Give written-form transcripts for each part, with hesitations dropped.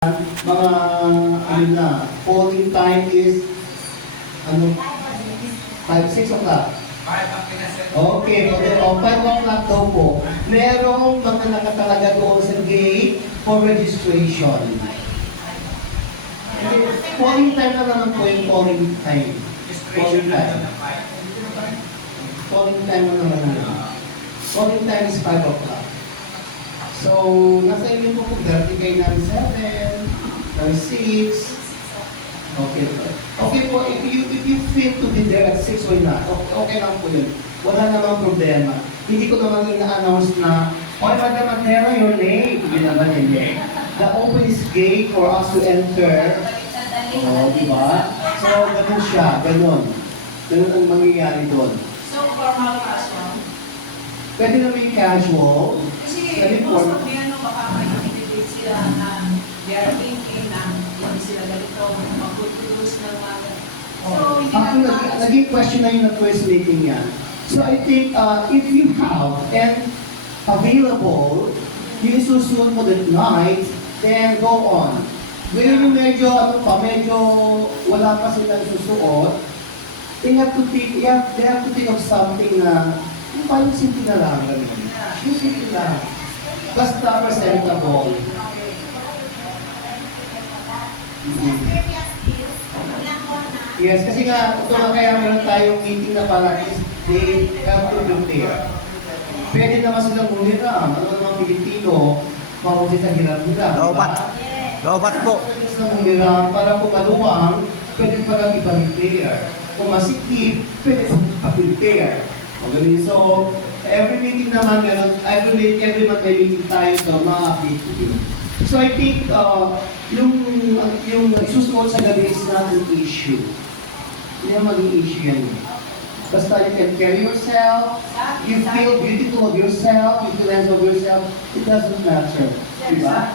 Mga ano na, polling time is ano, 6 o'clock. Okay, o 5 o'clock daw po. Merong mga nakatalaga doon sa gate for registration. Polling time na naman po yung polling time. Polling time. Polling time na naman yun. Polling time is 5 o'clock. So, nasa inyo po kung dati kayo ng 7, ng 6. Okay po. Okay po, if you feel to be there at 6 or not, okay lang po yun. Wala namang problema. Hindi ko naman ina-announce na, "Oy, Madam Matera, you're late." Hindi naman hindi. The open is gate for us to enter. Di ba? So, ganun siya, ganun. Ganun ang mangyayari doon. So, formal casual? Pwede na may casual. Kasi most of the baka may sila na they are thinking na hindi sila ganito, mag-produce ng mga. So, hindi Actually, naging question na yun na first meeting yan. So I think if you have and available, yung isusunod mo that night, then go on. Ngayon yung medyo, medyo wala pa silang susuot, they have to think of something na, yung parang simple na lang. Yung simple lang. Basta presentable. Yes, kasi nga, ito nga kaya meron tayong meeting na para they have to prepare. Pwede naman silang humiram. Ano naman Pilipino, mabuti sa hirap nila. Lobat po. Pwede silang humiram para kung maluwang, pwede parang ipa-repair. Kung masikip, pwede silang ipa-repair. So, every meeting naman, every month may meeting tayo sa mga update ko yun. So I think yung isusunod sa gabi is not an issue. Hindi naman maging issue yan. Basta you can carry yourself, you feel beautiful of yourself, you feel nice of yourself, it doesn't matter. Diba?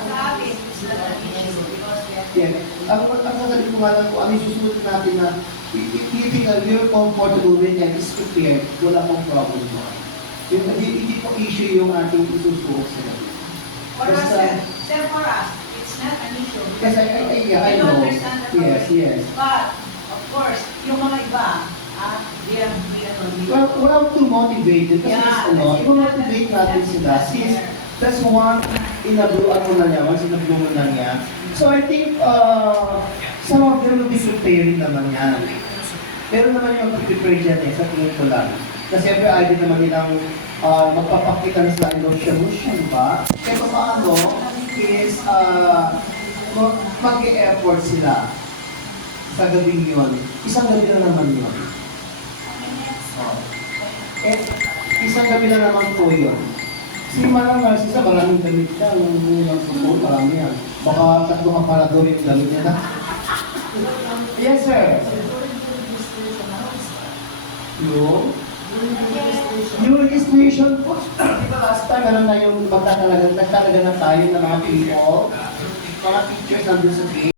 Yeah. Ang sasabi ko nga lang po, ang isusunod natin na if you feel you're comfortable with and is prepared, wala pong problem mo. Hindi po issue yung ating isusunod sa gabi. Sir, for us, it's not an issue. Kasi I know. Yes. But, of course, yung mga iba, they are Well, we're out to motivate them. Kasi i-motivate natin sila. Since that's one, inabuan mo na niya, once inabuan mo na niya. So I think, some of them will be preparing naman yan. Pero naman yung prepare dyan sa tingin ko lang. Kasi siyempre, ID naman nilang magpapakita na sila yung siya ba? Kaya paano is mag-e-effort sila sa gabing yun. Isang gabi na naman yun. Isang gabi na naman po yun. Si Manang Narcisa, maraming gamit siya. Marami yan. Baka tatlong aparador yung gamit niya na. Yes, sir. Yung registration po, di ba last time meron na yung nagtalaga na tayo ng mga people, mga teachers nandun sa gate.